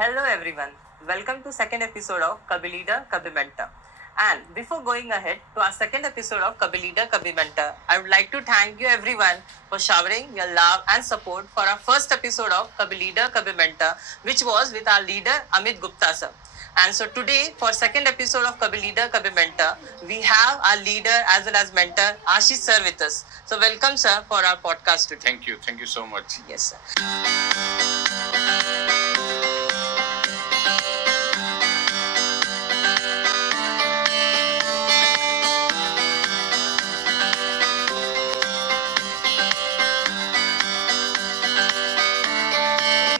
Hello everyone. Welcome to second episode of Kabhi Leader, Kabhi Mentor. And before going ahead to our second episode of Kabhi Leader, Kabhi Mentor, I would like to thank you everyone for showering your love and support for our first episode of Kabhi Leader, Kabhi Mentor, which was with our leader Amit Gupta sir. And so today, for second episode of Kabhi Leader, Kabhi Mentor, we have our leader as well as mentor Ashish sir with us. So welcome sir for our podcast today. Thank you so much. Yes sir.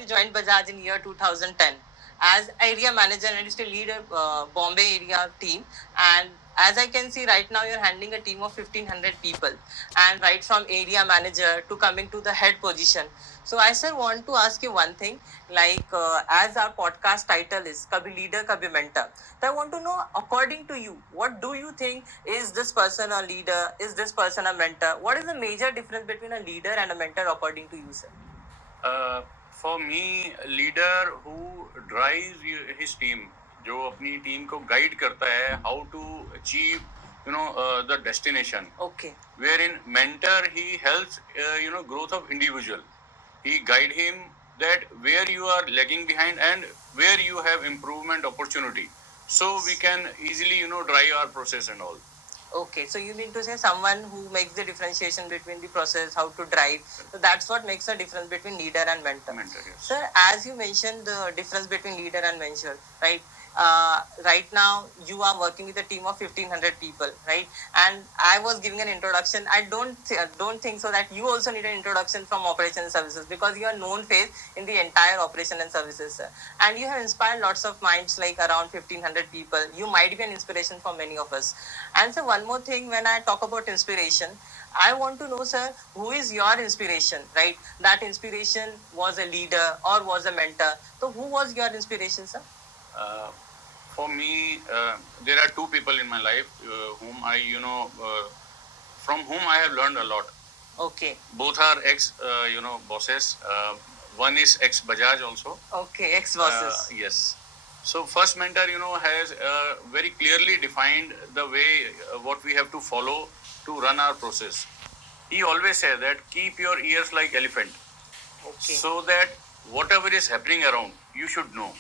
You joined Bajaj in year 2010 as area manager and used to lead a Bombay area team. And as I can see right now, you're handling a team of 1500 people, and right from area manager to coming to the head position. So I sir want to ask you one thing, like as our podcast title is Kabhi Leader, Kabhi Mentor. So I want to know, according to you, what do you think, is this person a leader? Is this person a mentor? What is the major difference between a leader and a mentor according to you, sir? For me, leader who drives his team, जो अपनी team को guide करता है, how to achieve, the destination. Okay. Wherein mentor, he helps, growth of individual. He guide him that where you are lagging behind and where you have improvement opportunity. So we can easily, drive our process and all. Okay, so you mean to say someone who makes the differentiation between the process, how to drive. So that's what makes a difference between leader and mentor. Mentor, yes. Sir, as you mentioned the difference between leader and mentor, right? Right now you are working with a team of 1500 people, right? And I was giving an introduction. I don't think so that you also need an introduction from operation and services, because you are known face in the entire operation and services, sir. And you have inspired lots of minds, like around 1500 people. You might be an inspiration for many of us. And so one more thing, when I talk about inspiration, I want to know, sir, who is your inspiration, right? That inspiration was a leader or was a mentor. So who was your inspiration, sir? For me, there are two people in my life whom I, from whom I have learned a lot. Okay. Both are ex, bosses. One is ex Bajaj also. Okay, ex bosses. Yes. So first mentor, has very clearly defined the way what we have to follow to run our process. He always said that keep your ears like elephant. Okay. So that whatever is happening around, you should know.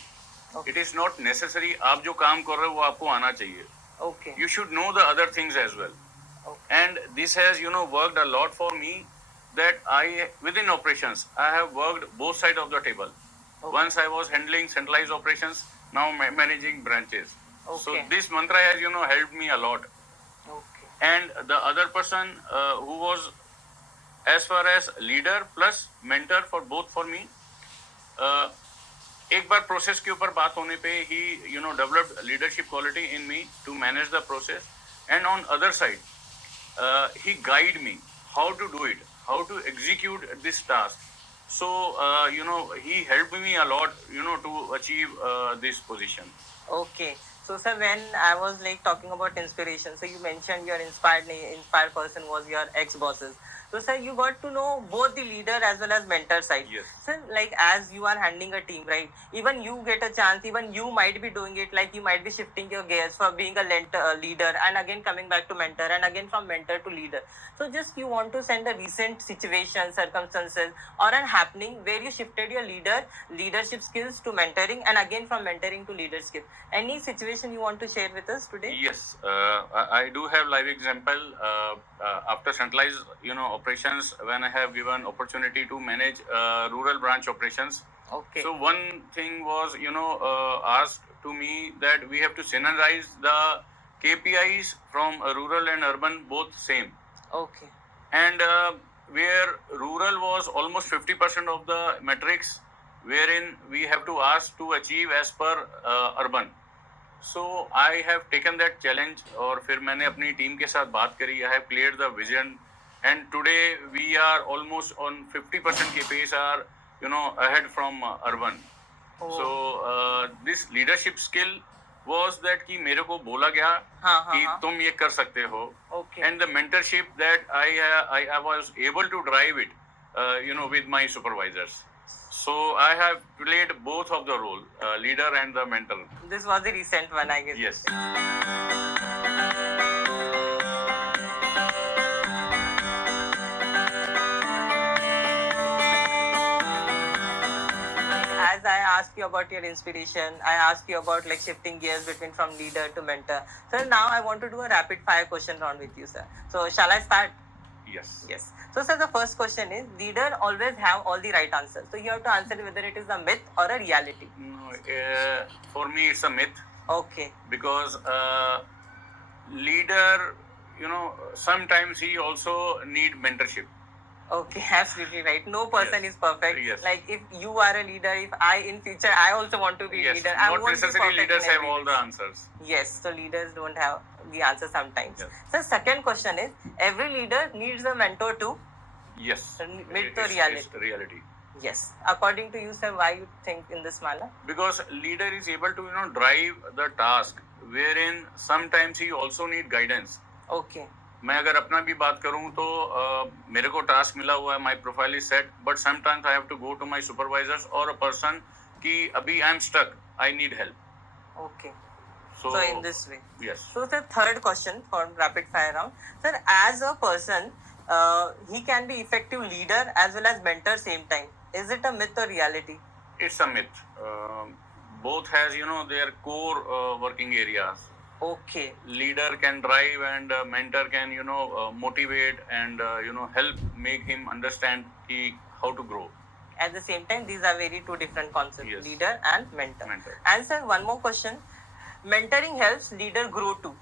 Okay. It is not necessary आप जो काम कर रहे हो वो आपको आना चाहिए. Okay. You should know the other things as well. Okay. And this has, worked a lot for me, that within operations, I have worked both sides of the table. Okay. Once I was handling centralized operations, now managing branches. Okay. So this mantra has, helped me a lot. Okay. And the other person who was as far as leader plus mentor for both for me, एक बार process के ऊपर बात होने पे ही developed leadership quality in me to manage the process, and on other side he guide me how to do it, how to execute this task. So he helped me a lot to achieve this position. Okay. So sir, when I was like talking about inspiration, so you mentioned your inspired person was your ex bosses. So sir, you got to know both the leader as well as mentor side. Yes. Sir, like as you are handling a team, right? Even you get a chance, even you might be doing it, like you might be shifting your gears for being a leader and again coming back to mentor and again from mentor to leader. So just you want to send a recent situation, circumstances or an happening where you shifted your leadership skills to mentoring and again from mentoring to leadership. Any situation you want to share with us today? Yes, I do have live example after centralized operations, when I have given opportunity to manage rural branch operations. Okay. So one thing was asked to me that we have to synergize the KPIs from rural and urban both same. Okay. And where rural was almost 50% of the metrics, wherein we have to ask to achieve as per urban. So I have taken that challenge, और फिर मैंने अपनी team के साथ बात करी. I have cleared the vision, and today we are almost on 50% KPIs are ahead from urban. Oh. So this leadership skill was that कि मेरे को बोला गया कि तुम ये कर सकते हो. Okay. And the mentorship that I was able to drive it with my supervisors. So I have played both of the role, leader and the mentor. This was the recent one, I guess. Yes. As I asked you about your inspiration, I asked you about like shifting gears between from leader to mentor. So now I want to do a rapid fire question round with you, sir. So shall I start? Yes. Yes. So sir, the first question is, leader always have all the right answers. So you have to answer whether it is a myth or a reality. No, for me, it's a myth Okay. because leader, you know, sometimes he also need mentorship. Okay, absolutely right. No person Yes. is perfect. Yes. Like if you are a leader, if I in future I also want to be a Yes. leader, I Not won't be necessarily perfect leaders in have every all way. the answers. Yes, so leaders don't have the answer sometimes. Yes. So second question is, every leader needs a mentor too. Yes. Myth or It's reality? reality. Yes. According to you, sir, why you think in this manner? Because leader is able to, you know, drive the task wherein sometimes he also need guidance. Okay. मैं अगर अपना भी बात करूं तो मेरे को task मिला हुआ है, my profile is set, but sometimes I have to go to my supervisors और अ पर्सन कि अभी I am stuck, I need help. Okay. So So in this way. yes. So the third question for rapid fire round, sir, as a person, he can be effective leader as well as mentor same time. Is it a myth or reality? It's a myth. Both has, you know, their core working areas. Okay. Leader can drive and mentor can, you know, motivate and you know, help make him understand how to grow. At the same time, these are very two different concepts, Yes. leader and mentor. Mentor. And sir, one more question. Mentoring helps leader grow too.